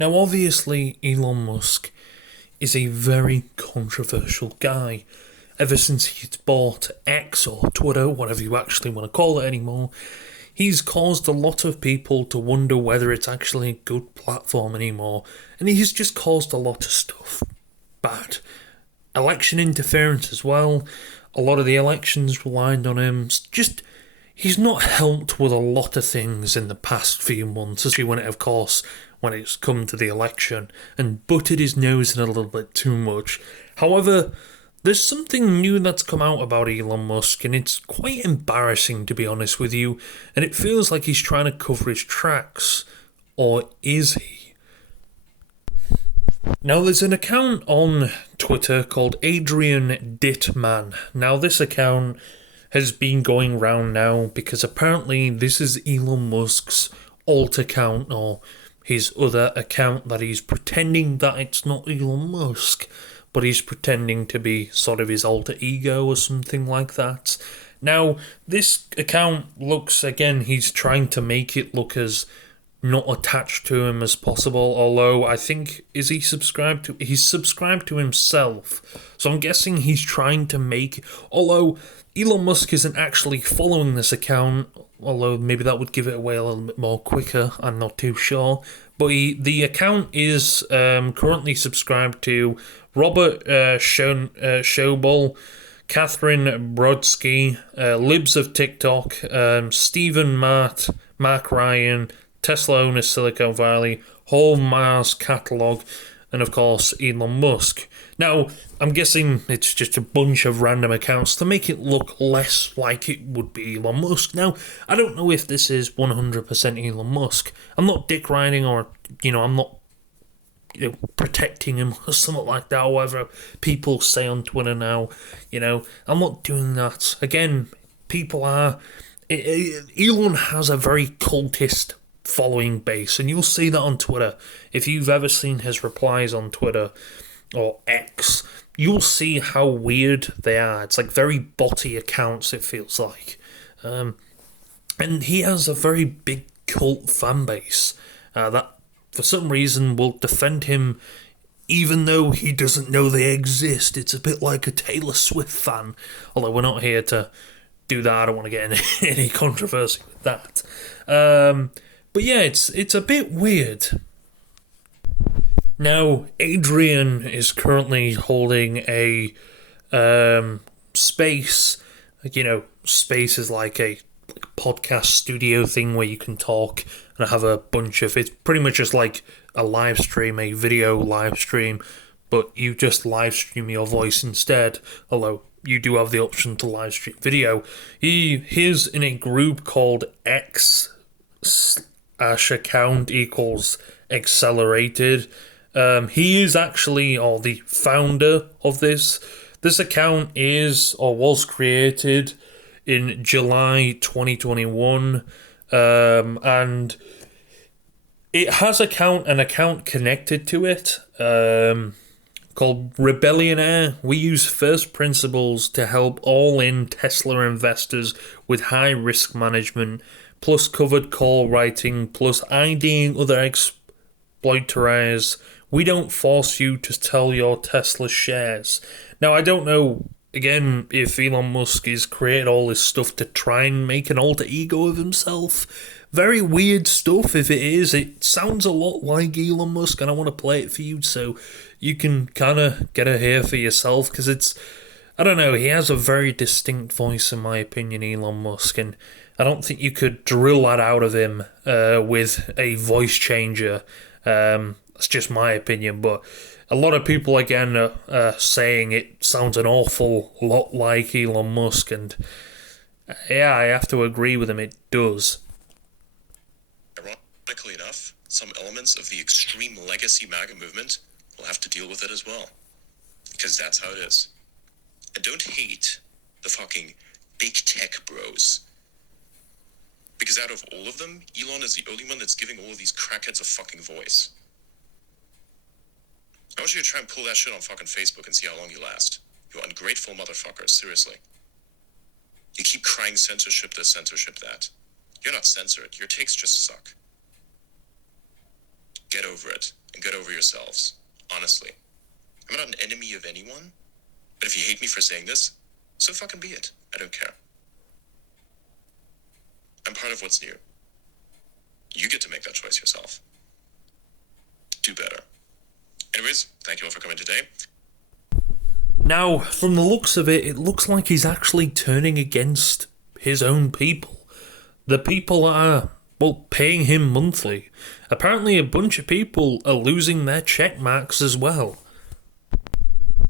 Now, obviously, Elon Musk is a very controversial guy. Ever since he's bought X or Twitter, whatever you actually want to call it anymore, he's caused a lot of people to wonder whether it's actually a good platform anymore, and he's just caused a lot of stuff bad. Election interference as well. A lot of the elections relied on him. Just he's not helped with a lot of things in the past few months, especially when it's come to the election, and butted his nose in a little bit too much. However, there's something new that's come out about Elon Musk, and it's quite embarrassing to be honest with you, and it feels like he's trying to cover his tracks. Or is he? Now, there's an account on Twitter called Adrian Dittman. Now, this account has been going round now because apparently this is Elon Musk's alt account or his other account that he's pretending that it's not Elon Musk, but he's pretending to be sort of his alter ego or something like that. Now, this account looks, again, he's trying to make it look as not attached to him as possible, although I think, he's subscribed to himself, so I'm guessing he's trying to make, although Elon Musk isn't actually following this account, although maybe that would give it away a little bit more quicker, I'm not too sure, but the account is currently subscribed to Robert Schobel, Catherine Brodsky, Libs of TikTok, Stephen Mark Ryan, Tesla owner Silicon Valley, whole Mars catalog, and of course Elon Musk. Now, I'm guessing it's just a bunch of random accounts to make it look less like it would be Elon Musk. Now, I don't know if this is 100% Elon Musk. I'm not dick riding or, I'm not protecting him or something like that, however people say on Twitter now. I'm not doing that. Again, people are... Elon has a very cultist following base, and you'll see that on Twitter. If you've ever seen his replies on Twitter or X, you'll see how weird they are. It's like very botty accounts, it feels like. And he has a very big cult fan base that for some reason will defend him even though he doesn't know they exist. It's a bit like a Taylor Swift fan, although we're not here to do that. I don't want to get in any controversy with that. But yeah, it's a bit weird. Now, Adrian is currently holding a space. Space is like a podcast studio thing where you can talk and have a bunch of... It's pretty much just like a live stream, a video live stream, but you just live stream your voice instead, although you do have the option to live stream video. He's in a group called X account equals accelerated. He is actually the founder of this. This account is or was created in July 2021, and it has an account connected to it called Rebellionaire. We use first principles to help all-in Tesla investors with high risk management, plus covered call writing, plus IDing other exploiters. We don't force you to sell your Tesla shares. Now, I don't know, again, if Elon Musk is creating all this stuff to try and make an alter ego of himself. Very weird stuff if it is. It sounds a lot like Elon Musk, and I want to play it for you so you can kind of get a hear for yourself, because it's... I don't know, he has a very distinct voice in my opinion, Elon Musk, and I don't think you could drill that out of him with a voice changer. That's just my opinion, but a lot of people again are saying it sounds an awful lot like Elon Musk, and yeah, I have to agree with him, it does. Ironically enough, some elements of the extreme legacy MAGA movement will have to deal with it as well, because that's how it is. And don't hate the fucking big tech bros, because out of all of them, Elon is the only one that's giving all of these crackheads a fucking voice. I want you to try and pull that shit on fucking Facebook and see how long you last. You ungrateful motherfuckers, seriously. You keep crying censorship this, censorship that. You're not censored, your takes just suck. Get over it, and get over yourselves. Honestly. I'm not an enemy of anyone, but if you hate me for saying this, so fucking be it. I don't care. I'm part of what's new. You get to make that choice yourself. Do better. Anyways, thank you all for coming today. Now, from the looks of it, it looks like he's actually turning against his own people. The people that are, well, paying him monthly. Apparently a bunch of people are losing their check marks as well.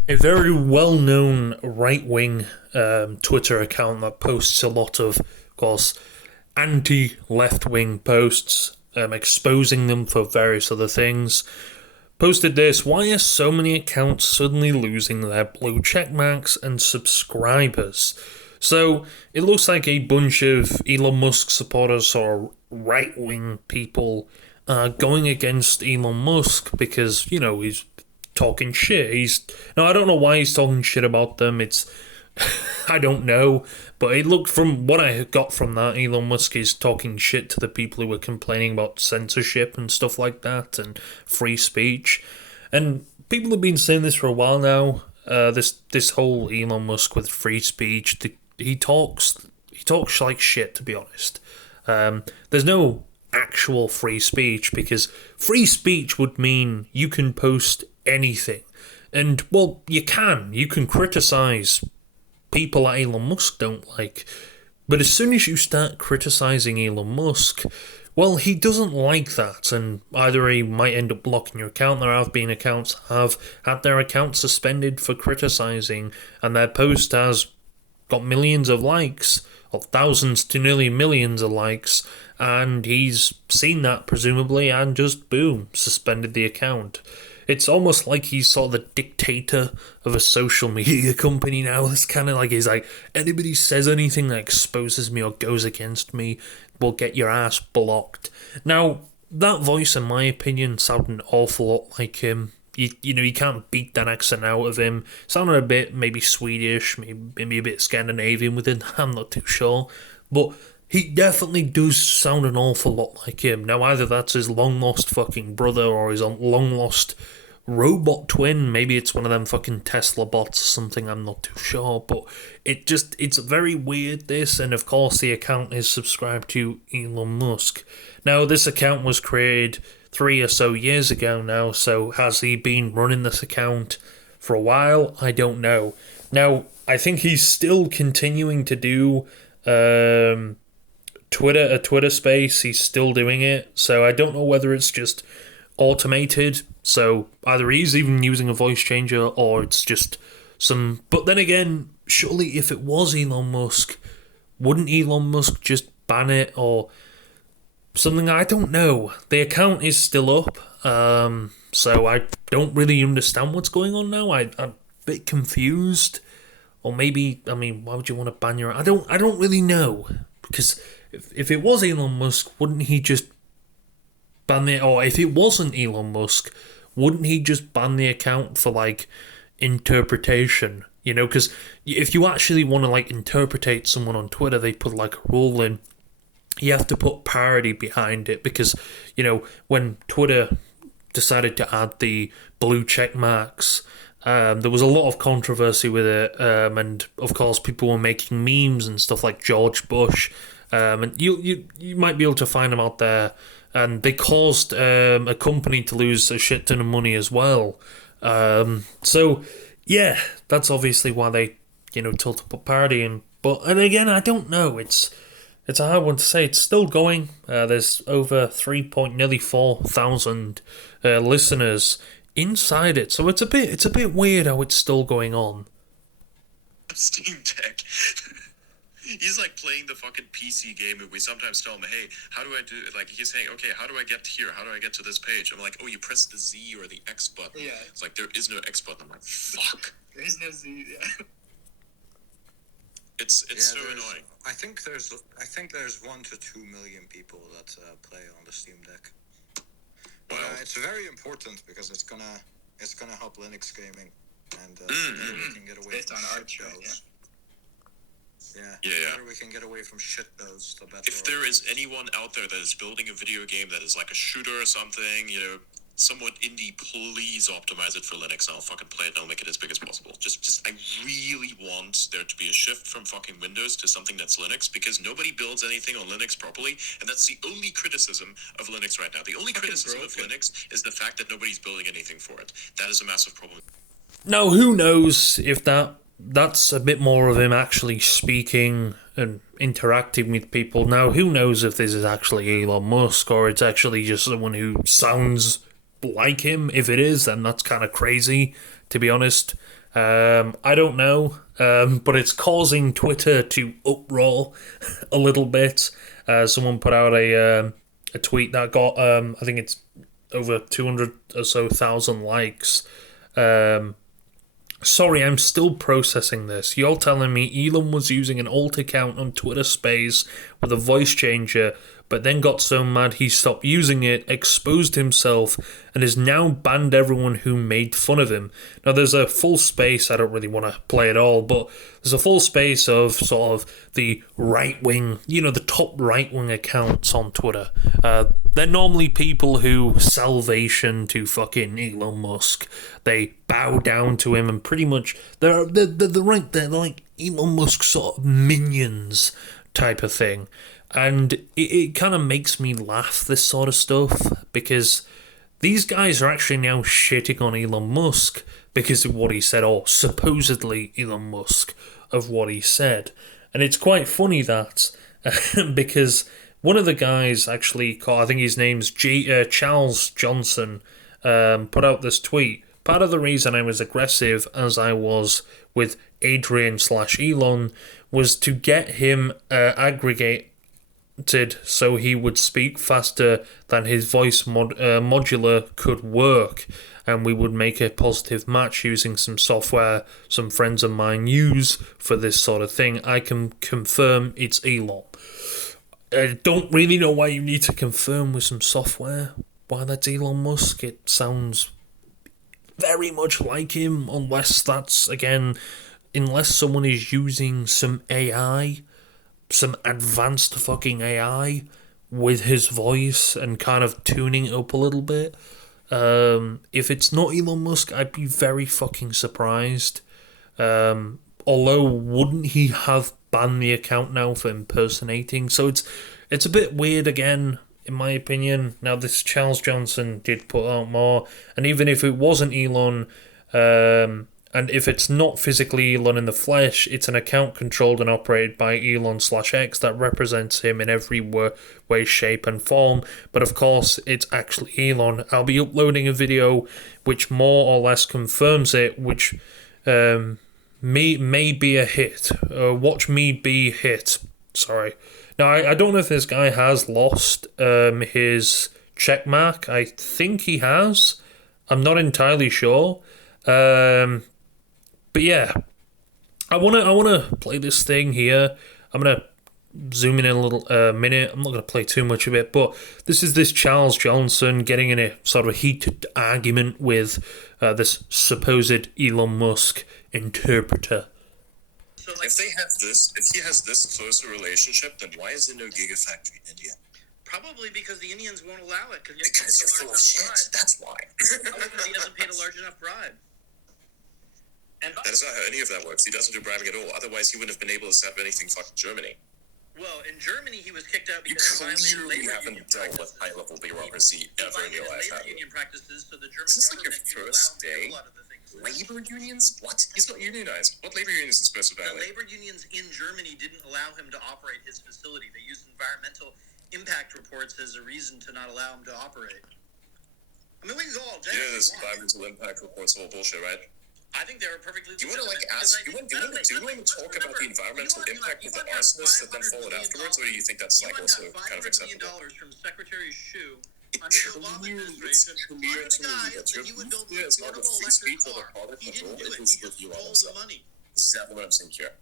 A very well-known right-wing Twitter account that posts a lot of course, anti-left-wing posts, exposing them for various other things, posted this: why are so many accounts suddenly losing their blue check marks and subscribers? So it looks like a bunch of Elon Musk supporters or right-wing people are going against Elon Musk because, you know, he's talking shit. Now, I don't know why he's talking shit about them. I don't know, but it looked, from what I got from that, Elon Musk is talking shit to the people who were complaining about censorship and stuff like that and free speech. And people have been saying this for a while now. This whole Elon Musk with free speech, he talks like shit, to be honest. There's no actual free speech, because free speech would mean you can post anything. And, well, you can criticize people that Elon Musk don't like. But as soon as you start criticizing Elon Musk, well, he doesn't like that, and either he might end up blocking your account. There have been accounts that have had their account suspended for criticizing, and their post has got millions of likes, or thousands to nearly millions of likes, and he's seen that, presumably, and just, boom, suspended the account. It's almost like he's sort of the dictator of a social media company now. It's kind of like he's like, anybody says anything that exposes me or goes against me will get your ass blocked. Now, that voice, in my opinion, sounded an awful lot like him. You know, you can't beat that accent out of him. Sounded a bit maybe Swedish, maybe a bit Scandinavian with it. I'm not too sure. But he definitely does sound an awful lot like him. Now, either that's his long-lost fucking brother or his long-lost robot twin. Maybe it's one of them fucking Tesla bots or something. I'm not too sure. But it's very weird, this. And, of course, the account is subscribed to Elon Musk. Now, this account was created 3 or so years ago now. So has he been running this account for a while? I don't know. Now, I think he's still continuing to do a Twitter space. He's still doing it, so I don't know whether it's just automated, so either he's even using a voice changer or it's just some. But then again, surely if it was Elon Musk, wouldn't Elon Musk just ban it or something? I don't know. The account is still up, so I don't really understand what's going on now. I'm a bit confused, or maybe, I mean, why would you want to ban your? I don't really know, because if it was Elon Musk, wouldn't he just ban it? Or if it wasn't Elon Musk, wouldn't he just ban the account for, like, interpretation? You know, because if you actually want to, like, interpretate someone on Twitter, they put, like, a rule in. You have to put parody behind it, because, you know, when Twitter decided to add the blue check marks, there was a lot of controversy with it, and of course people were making memes and stuff like George Bush, and you might be able to find them out there, and they caused a company to lose a shit ton of money as well. So yeah, that's obviously why they, you know, told to put parody in. But, and again, I don't know. It's a hard one to say. It's still going. There's over nearly 4,000 listeners inside it, so it's a bit weird how it's still going on. Steam Deck. He's like playing the fucking PC game, and we sometimes tell him, hey, how do I do it? Like, he's saying, okay, how do I get here? How do I get to this page? I'm like, oh, you press the Z or the X button. Yeah. It's like, there is no X button. I'm like, fuck. There is no Z, yeah. It's so annoying. I think there's 1 to 2 million people that play on the Steam Deck. Wow. It's very important because it's gonna help Linux gaming, and we can get away Based from on shit Arch, right? shows. Yeah. Yeah, The yeah. better we can get away from shitposts, the better. If there is anyone out there that is building a video game that is like a shooter or something, somewhat indie, please optimize it for Linux, and I'll fucking play it and I'll make it as big as possible. Just, I really want there to be a shift from fucking Windows to something that's Linux, because nobody builds anything on Linux properly, and that's the only criticism of Linux right now. The only criticism of Linux is the fact that nobody's building anything for it. That is a massive problem. Now, who knows if that's a bit more of him actually speaking and interacting with people. Now, who knows if this is actually Elon Musk or it's actually just someone who sounds like him. If it is, then that's kind of crazy, to be honest. I don't know, but it's causing Twitter to uproar a little bit. Someone put out a tweet that got, I think it's over 200 or so thousand likes. Sorry, I'm still processing this. You're telling me Elon was using an alt account on Twitter Space with a voice changer, but then got so mad he stopped using it, exposed himself, and has now banned everyone who made fun of him. Now, there's a full space, I don't really want to play it all, but there's a full space of sort of the right-wing, the top right-wing accounts on Twitter. They're normally people who salvation to fucking Elon Musk. They bow down to him and pretty much they're like Elon Musk sort of minions type of thing. And it kind of makes me laugh, this sort of stuff, because these guys are actually now shitting on Elon Musk because of what he said, or supposedly Elon Musk of what he said. And it's quite funny that, because one of the guys actually, I think his name's Charles Johnson, put out this tweet. Part of the reason I was aggressive as I was with Adrian/Elon was to get him aggregated so he would speak faster than his voice modular could work, and we would make a positive match using some software some friends of mine use for this sort of thing. I can confirm it's Elon. I don't really know why you need to confirm with some software why that's Elon Musk. It sounds very much like him, unless someone is using some AI, some advanced fucking AI with his voice and kind of tuning it up a little bit. If it's not Elon Musk, I'd be very fucking surprised. Although, wouldn't he have banned the account now for impersonating? So it's a bit weird again, in my opinion. Now, this Charles Johnson did put out more, and even if it wasn't Elon, and if it's not physically Elon in the flesh, it's an account controlled and operated by Elon/X that represents him in every way, shape, and form. But of course, it's actually Elon. I'll be uploading a video which more or less confirms it, which may be a hit. Watch me be hit. Sorry. Now, I don't know if this guy has lost his check mark. I think he has. I'm not entirely sure. But yeah, I wanna play this thing here. I'm gonna zoom in a little minute. I'm not gonna play too much of it, but this is this Charles Johnson getting in a sort of heated argument with this supposed Elon Musk interpreter. So, if he has this close a relationship, then why is there no gigafactory in India? Probably because the Indians won't allow it. Because you're full of shit. That's why. Probably he hasn't paid a large enough bribe. And that is not how any of that works. He doesn't do bribing at all. Otherwise, he wouldn't have been able to set up anything fucking Germany. Well, in Germany, he was kicked out You because he clearly violated haven't dealt with high-level bureaucracy ever in your life, have you? union practices, so the German Is this like your government first can allow day? a lot of the things. Labor unions? What? He's not unionized. What labor unions is supposed to The violate? labor unions in Germany didn't allow him to operate his facility. They used environmental impact reports as a reason to not allow him to operate. I mean, we can go all day. Yeah, this environmental impact report's all bullshit, right? I think they were perfectly. Do you want to you want to talk about the environmental impact of the arsonists that then followed afterwards, or do you think that's like also kind of acceptable? From Secretary Xu It under the Obama administration clear under the to me guise that that he would build your an is not a affordable free electric speech or the car. product He didn't control. do it. It He was with just you on stole the himself. money. Is that what I'm saying here?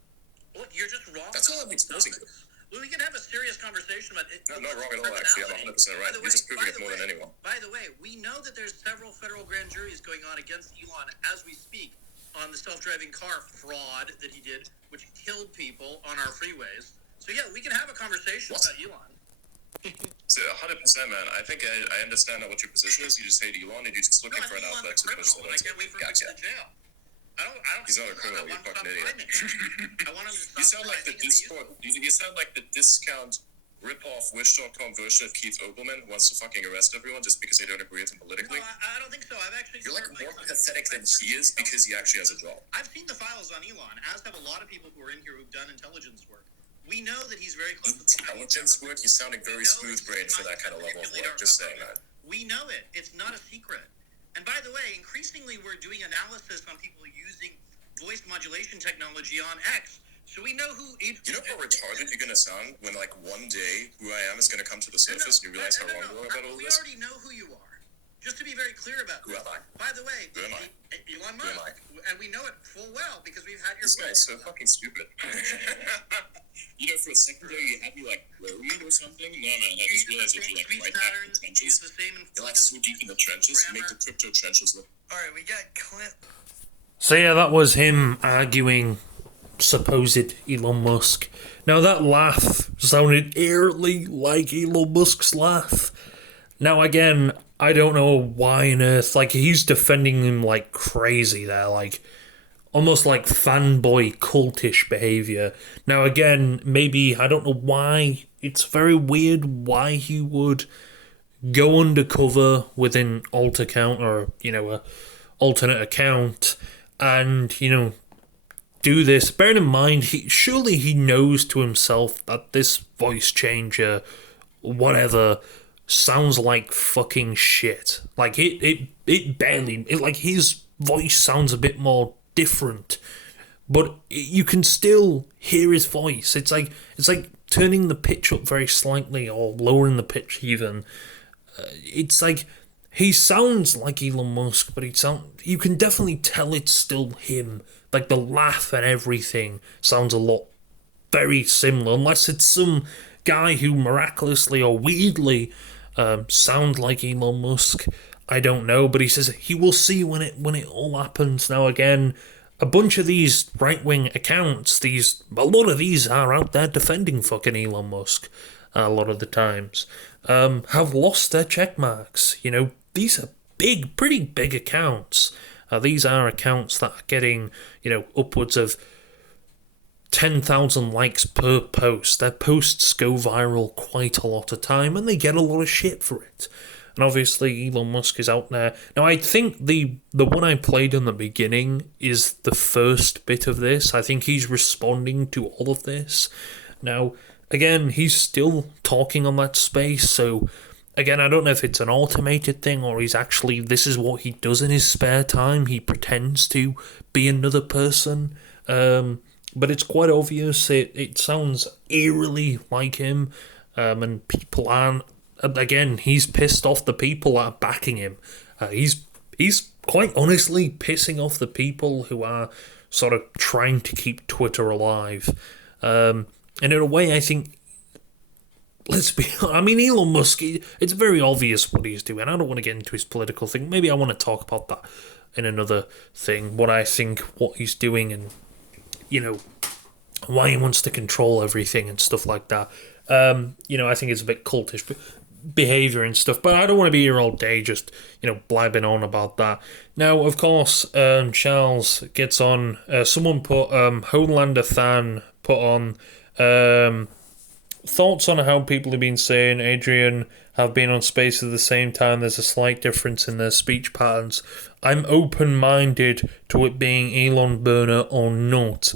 Well, you're just wrong. That's all I'm exposing to. Well, we can have a serious conversation about it. No, not wrong at all, actually. I'm 100% right. You're just proving it more than anyone. By the way, we know that there's several federal grand juries going on against Elon as we speak. on the self-driving car fraud that he did, which killed people on our freeways. So yeah, we can have a conversation about Elon. So 100%, man. I think I understand what your position is. You just hate Elon, and you're just looking for an outlet to push that. I can't wait for him to go to jail. I don't. He's not a criminal. You fucking idiot. I want him to stop. You sound like the Discord. You sound like the discount rip-off Wish.com version of Keith Olbermann who wants to fucking arrest everyone just because they don't agree with him politically. No, I don't think so. I've actually. You're like more pathetic than he is because he actually has a job. I've seen the files on Elon, as have a lot of people who are in here who've done intelligence work. We know that he's very close to the intelligence work. You're sounding very smooth-brained for that kind of level of work. Just saying that. We know it. It's not a secret. And by the way, increasingly we're doing analysis on people using voice modulation technology on X. So we know who... You know how retarded you're going to sound when, like, one day who I am is going to come to the surface and you realize how wrong you are about all this? We already know who you are. Just to be very clear about who am I? By the way, who am I? Elon Musk. Who am I? And we know it full well because we've had your... This guy's so fucking stupid. You know, for a second there, you had me, like, worried or something? No, man, I just realized that you're, like, right back in the trenches. You're, like, so deep in the trenches. You make the crypto trenches look... Alright, we got clip. So yeah, that was him arguing supposed Elon Musk. Now that laugh sounded eerily like Elon Musk's laugh. Now again, I don't know why on earth, like he's defending him like crazy there, like almost like fanboy cultish behaviour. Now again, maybe, I don't know why, it's very weird why he would go undercover with an alt account or, you know, a alternate account and, you know, do this. Bearing in mind, surely he knows to himself that this voice changer, whatever, sounds like fucking shit. Like, it barely, like, his voice sounds a bit more different, but you can still hear his voice. It's like turning the pitch up very slightly or lowering the pitch even. It's like, he sounds like Elon Musk, but you can definitely tell it's still him. Like, the laugh and everything sounds a lot very similar, unless it's some guy who miraculously or weirdly sounds like Elon Musk. I don't know, but he says he will see when it all happens. Now again, a bunch of these right-wing accounts, a lot of these are out there defending fucking Elon Musk a lot of the times, have lost their check marks. You know, these are pretty big accounts. These are accounts that are getting, you know, upwards of 10,000 likes per post. Their posts go viral quite a lot of time, and they get a lot of shit for it. And obviously, Elon Musk is out there. Now, I think the one I played in the beginning is the first bit of this. I think he's responding to all of this. Now, again, he's still talking on that space, so... Again, I don't know if it's an automated thing or he's actually, this is what he does in his spare time. He pretends to be another person. But it's quite obvious. It sounds eerily like him. And people aren't, again, he's pissed off the people that are backing him. He's quite honestly pissing off the people who are sort of trying to keep Twitter alive. And in a way, I think, I mean, Elon Musk, it's very obvious what he's doing. I don't want to get into his political thing. Maybe I want to talk about that in another thing, what I think, what he's doing, and, you know, why he wants to control everything and stuff like that. You know, I think it's a bit cultish behaviour and stuff, but I don't want to be here all day just, you know, blabbing on about that. Now, of course, Charles gets on, someone put, Homelander Than put on, thoughts on how people have been saying Adrian have been on Space at the same time. There's a slight difference in their speech patterns. I'm open-minded to it being Elon burner or not.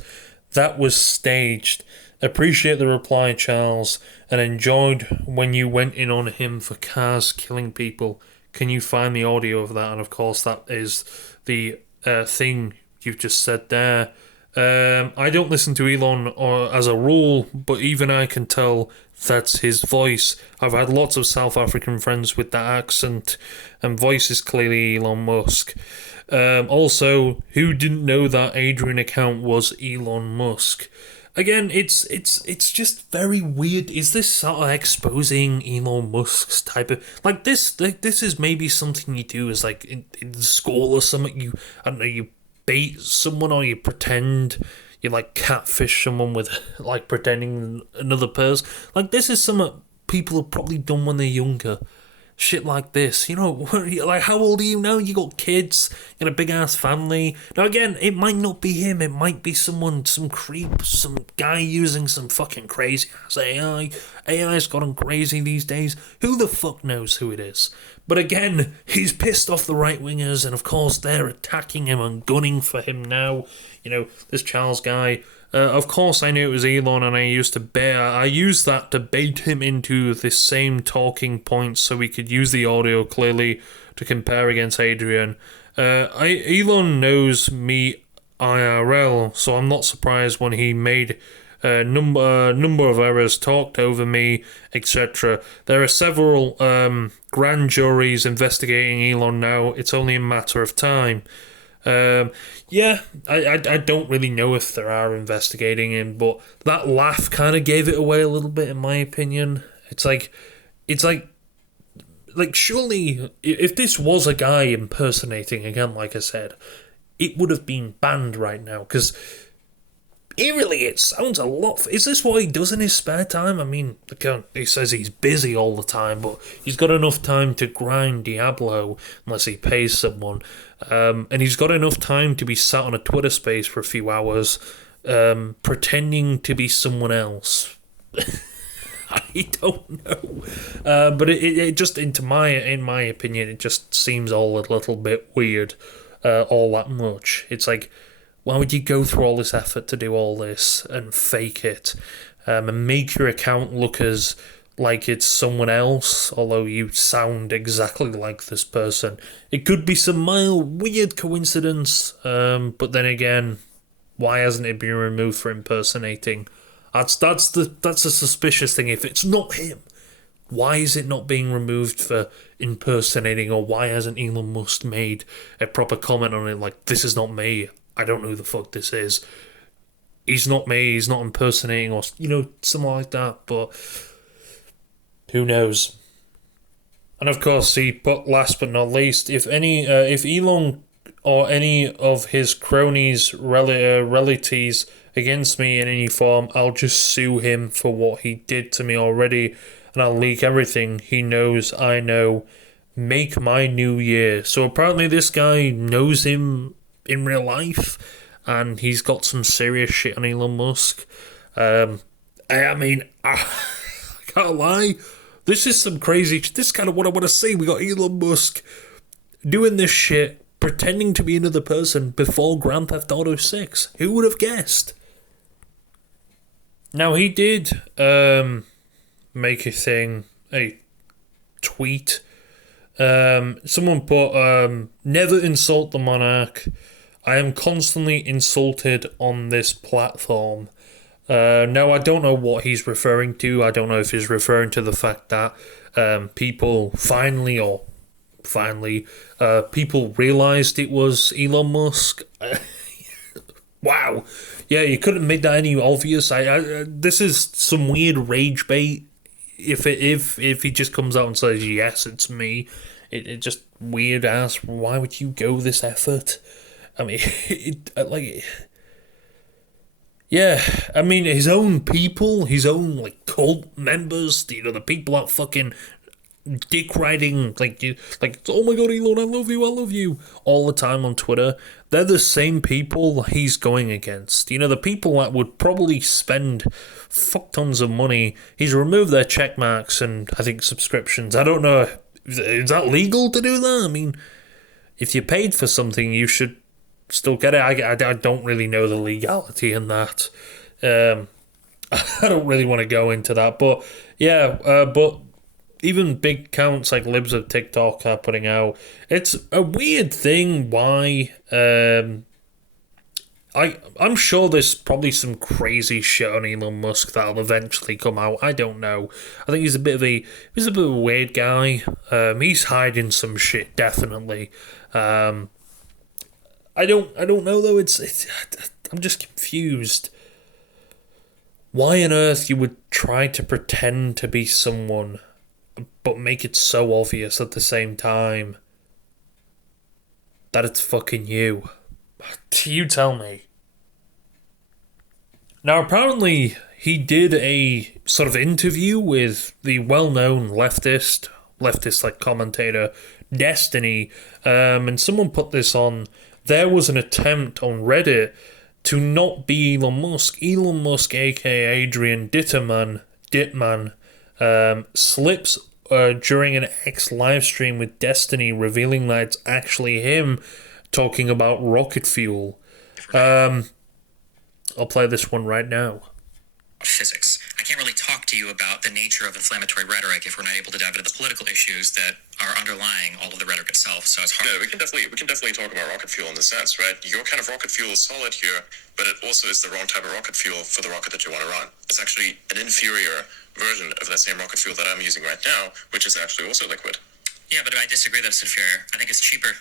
That was staged. Appreciate the reply, Charles, and enjoyed when you went in on him for cars killing people. Can you find the audio of that? And of course that is the thing you've just said there. I don't listen to Elon as a rule, but even I can tell that's his voice. I've had lots of South African friends with that accent, and voice is clearly Elon Musk. Also, who didn't know that Adrian account was Elon Musk? Again, it's just very weird. Is this sort of exposing Elon Musk's type of like this? Like, this is maybe something you do as like in school or something. I don't know, you bait someone or you pretend you like catfish someone with like pretending another person. Like this is something people have probably done when they're younger. Shit like this, you know, like how old are you now? You got kids, you got a big ass family. Now again, it might not be him, it might be someone, some creep, some guy using some fucking crazy ass AI. AI's gotten crazy these days. Who the fuck knows who it is? But again, he's pissed off the right wingers, and of course they're attacking him and gunning for him now. You know, this Charles guy. Of course, I knew it was Elon, and I used that to bait him into this same talking point, so we could use the audio clearly to compare against Adrian. Elon knows me IRL, so I'm not surprised when he made a number of errors, talked over me, etc. There are several grand juries investigating Elon now. It's only a matter of time. Yeah, I don't really know if they are investigating him, but that laugh kind of gave it away a little bit, in my opinion. It's like surely if this was a guy impersonating again, like I said, it would have been banned right now, because eerily it sounds a lot. Is this what he does in his spare time? I mean, he says he's busy all the time, but he's got enough time to grind Diablo unless he pays someone. And he's got enough time to be sat on a Twitter space for a few hours, pretending to be someone else. I don't know, but it just, in my opinion, it just seems all a little bit weird, all that much. It's like, why would you go through all this effort to do all this and fake it, and make your account look as like it's someone else, although you sound exactly like this person? It could be some mild weird coincidence, but then again, why hasn't it been removed for impersonating? That's a suspicious thing. If it's not him, why is it not being removed for impersonating? Or why hasn't Elon Musk made a proper comment on it, like, this is not me, I don't know who the fuck this is, he's not me, he's not impersonating, or, you know, something like that. But who knows? And of course, last but not least, if Elon or any of his cronies relatives against me in any form, I'll just sue him for what he did to me already, and I'll leak everything he knows I know. Make my new year. So apparently this guy knows him in real life, and he's got some serious shit on Elon Musk. I mean, I can't lie, this is some crazy, this is kind of what I want to see. We got Elon Musk doing this shit, pretending to be another person before Grand Theft Auto 6. Who would have guessed? Now, he did make a tweet. Someone put, never insult the monarch. I am constantly insulted on this platform. Now, I don't know what he's referring to. I don't know if he's referring to the fact that people finally people realised it was Elon Musk. Wow. Yeah, you couldn't make that any obvious. This is some weird rage bait. If he just comes out and says, yes, it's me, it just weird ass. Why would you go this effort? I mean, yeah, I mean, his own people, his own, like, cult members, you know, the people that fucking dick riding, like, oh my god, Elon, I love you, all the time on Twitter, they're the same people he's going against. You know, the people that would probably spend fuck tons of money. He's removed their check marks and, I think, subscriptions. I don't know, is that legal to do that? I mean, if you paid for something, you should still get it. I don't really know the legality in that. I don't really want to go into that, but yeah, but even big accounts like Libs of TikTok are putting out, it's a weird thing why. I'm sure there's probably some crazy shit on Elon Musk that'll eventually come out. I don't know. I think he's a bit of a weird guy. He's hiding some shit, definitely. I don't know though. It's I'm just confused. Why on earth you would try to pretend to be someone, but make it so obvious at the same time that it's fucking you? You tell me. Now, apparently, he did a sort of interview with the well-known leftist like commentator Destiny, and someone put this on. There was an attempt on Reddit to not be Elon Musk. Elon Musk, aka Adrian Dittman, slips during an X live stream with Destiny, revealing that it's actually him talking about rocket fuel. I'll play this one right now. Physics. I can't really talk to you about the nature of inflammatory rhetoric if we're not able to dive into the political issues that are underlying all of the rhetoric itself. So it's hard. Yeah, we can definitely talk about rocket fuel in the sense, right? Your kind of rocket fuel is solid here, but it also is the wrong type of rocket fuel for the rocket that you want to run. It's actually an inferior version of that same rocket fuel that I'm using right now, which is actually also liquid. Yeah, but I disagree that it's inferior. I think it's cheaper.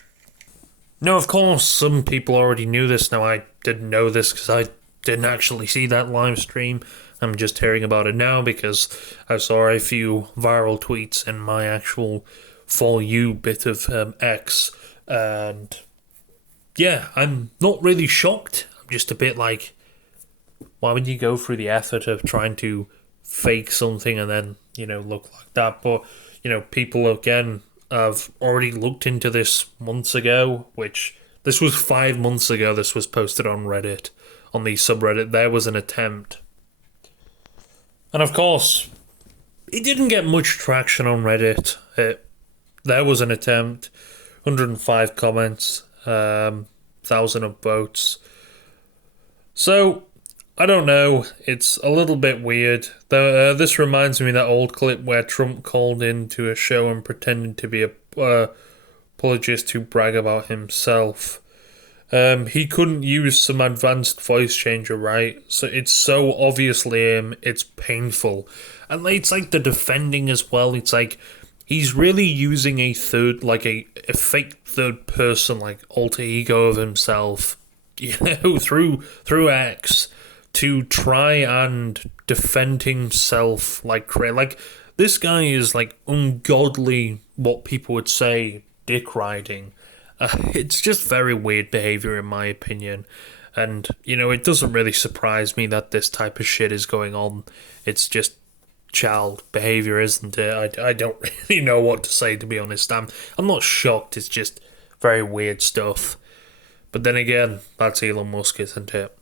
No, of course, some people already knew this. Now, I didn't know this because I didn't actually see that live stream. I'm just hearing about it now because I saw a few viral tweets in my actual For You bit of X. And yeah, I'm not really shocked. I'm just a bit like, why would you go through the effort of trying to fake something and then, look like that? But, people, again, have already looked into this months ago, which this was 5 months ago. This was posted on Reddit, on the subreddit. There was an attempt. And of course, it didn't get much traction on Reddit. There was an attempt, 105 comments, 1,000 of votes. So, I don't know, it's a little bit weird. This reminds me of that old clip where Trump called into a show and pretended to be a apologist to brag about himself. He couldn't use some advanced voice changer, right? So it's so obviously him, it's painful. And it's like the defending as well. It's like he's really using a fake third person, like alter ego of himself, through X to try and defend himself like this guy is like ungodly, what people would say, dick riding. It's just very weird behavior in my opinion, and it doesn't really surprise me that this type of shit is going on. It's just child behavior, isn't it? I don't really know what to say, to be honest. I'm not shocked. It's just very weird stuff. But then again, that's Elon Musk, isn't it?